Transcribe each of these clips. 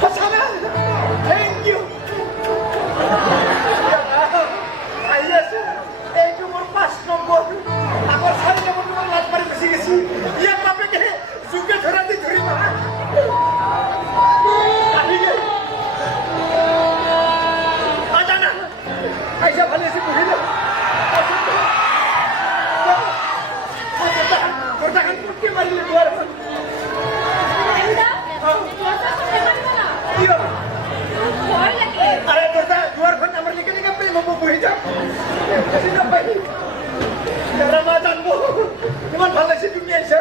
সঁচা না thank U আহি আছো এইটো মোৰ 5 নম্বৰ আগৰ 4 নম্বৰ তোমাৰ লাজ মাৰি গুচি গৈছি ইয়াৰ বাপেকে জোকে ধৰা দি ধৰি মাৰা আহি গেল আজানা আইসা ভালে আছে বহিল কোটাখান কুটকে মারিলে দুয়ার আরে তোরটা দুয়ার ঘর আমার লিখে লিখে প্রেম বই যা মা জানবো তোমার ভালো লাগছে তুমি আইসা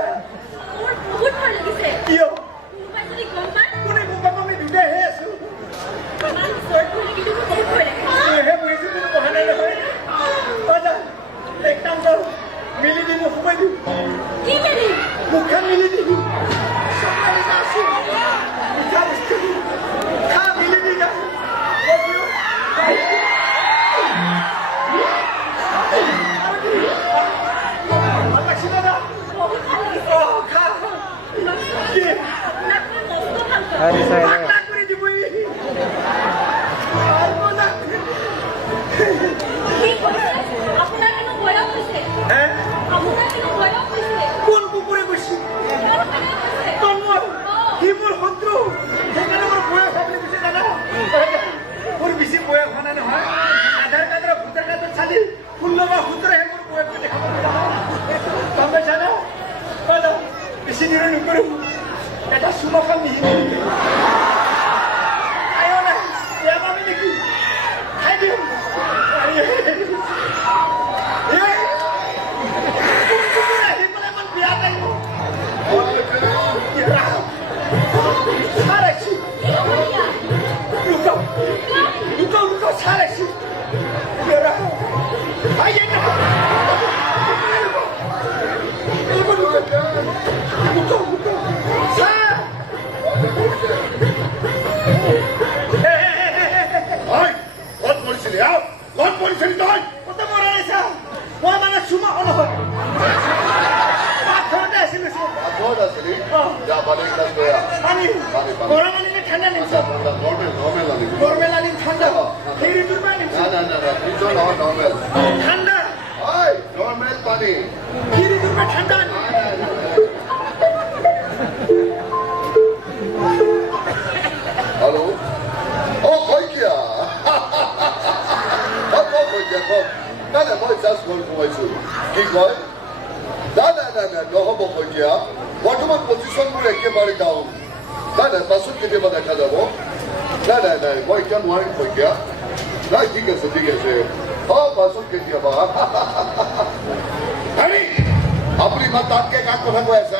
বহুত ভাল লাগিছে কিয় কোনোবাই যদি গম পায় কোনে গম আমি দুটা হে আছো ইমান ওচৰত গ'লে কিন্তু বহুত ভয় লাগে হে বুঝিছো তুমি বহানা নহয় বাজা এক কাম কর মিলি দিব সময় দিব কি মেলি মুখখান মিলি দিব সকালে আসি মিঠা বস্তু খা মিলি দি যা ভাল লাগছে না বহুত ভাল লাগিছে ও খা কি আপোনাক মই মস্ত ভাল পাওঁ Hari saya. পাকলা করে দিবই আর মজা কি কৈছে আপোনাৰ কিন্তু বয়স হৈছে হ্যাঁ আপোনাৰ কিন্তু বয়স হৈছে কোন কুকুরে বসি তন্ময় কি মোর শত্রু সেখানে মোর বয়স আপনি বুঝে জানা মোর বেশি বয়স হয় না নহয় আধার কার্ডের ভোটার কার্ডের চালি 16 বা 17 হে মোর বয়স দেখা তুমি জানা বলো বেশি দিন নকরু এটা সুমাখান নিহি আয়ো না এবা আমি দেখি খাই দিও ঠান্ডা normal pani. খিরি দুটো ঠান্ডা Hello? Oh, koi kya? Oh, koi kya? Na na, moi just call for কি কয়? না, নহ'ব কই দিয়া। বৰ্তমান পজিশ্যনবোৰ একেবাৰে ডাউন। নাই, পাছত কেতিয়াবা দেখা যাব। নাই, মই এতিয়া নোৱাৰিম কই দিয়া। নাই, ঠিক আছে। পাছত কেতিয়াবা। হেৰি, আপুনি ইমান তাতকে কাক কথা কৈ আছে?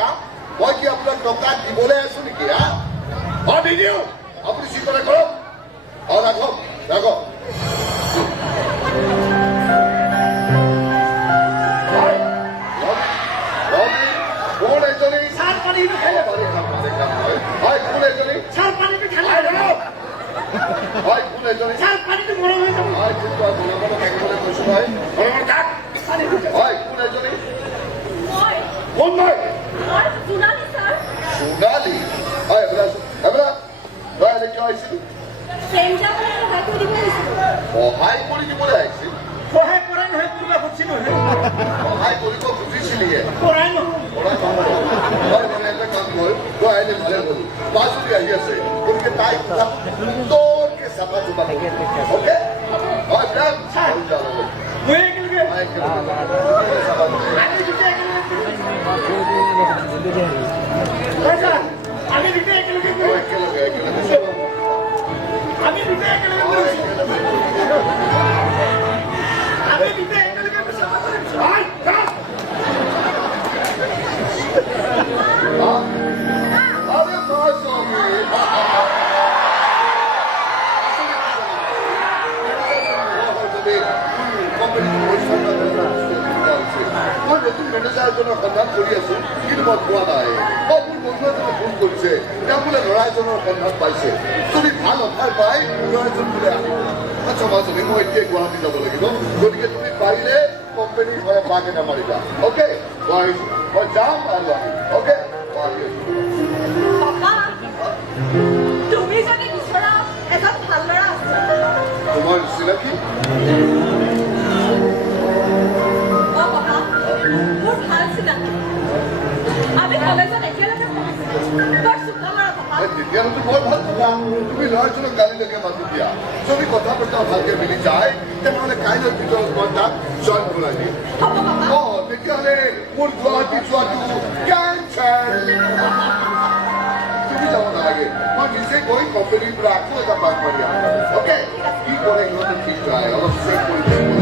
মই কি আপোনাক টকা দিবলৈ আছো নেকি? নিদিওঁ। আপুনি চিন্তা কৰক। ৰাখক। কোন এজনী সার পানি খাইলে হয় কোন এজনী সার পানিতে ঠান্ডা হয় কোন এজনী সার পানিতে গরম হয়ে যাবে হয় কিন্তু বনাবলৈ কেনেকৈ কৈছো হয় গরম কাক পানি হয় কোন এজনী মই কোন নাই মই সোণালী ছাৰ সোণালী হয় এবাৰ তই এনে কিয় আহিছিলি চেঞ্জা মানে সহায় কৰি দিবলৈ আহিছিল সহায় সহায় কৰি দিবলৈ আহিছিল কৰাই নহয় কোনোবা খুঁজছি নহয় সহায় কৰিব খুজিছিলিহে কৰাই নহয় হয় মানে এটা কাম হ'ল তই আহিলে ভালে হ'ল পাঁচজনী আহি আছে গতিকে তাইক সুন্দৰকে চাফা চুপা অ'কে হয় ব্ৰাম মই একেলগে চাফা আমি দুটা একেলগে পয়সা আমি দুটা একেলগে একেলগে আমি দুটা একেলগে আমি দুটা একেলগে চাফা কৰিছো আৰে মাশাআল্লাহ মই নতুন মেনেজাৰ এজনৰ সন্ধান কৰি আছো কিন্তু মই পোৱা নাই মোৰ বন্ধু এজনে ফোন কৰিছে তেওঁ বোলে ল'ৰা এজনৰ সন্ধান পাইছে যদি ভাল অফাৰ পায় ল'ৰা এজন বোলে আহিব আচ্ছা মাজনী মই এতিয়া গুৱাহাটী যাব লাগিব গতিকে তুমি পাৰিলে কোম্পানীৰ ঘৰে বাগ এটা মাৰিবা অ'কে মই যাম আৰু আহিম অ'কে পাপা ইয়াতো বৰ ভাল কথা তুমি ল'ৰাজনক কালিলৈকে মাতি দিয়া যদি কথা বতৰা ভালকে মিলি যায় তেনেহ'লে কাইলৈৰ ভিতৰত মই তাক জইন কৰাই দিম তেতিয়াহ'লে মোৰ গুৱাহাটী যোৱাটো কেঞ্চেল তুমি যাব নালাগে মই নিজে গৈ কোম্পানীৰ পৰা আকৌ এটা বাক মাৰি আহোঁ অ'কে কি কৰে সিহঁতে ঠিক নাই অলপ চেক কৰি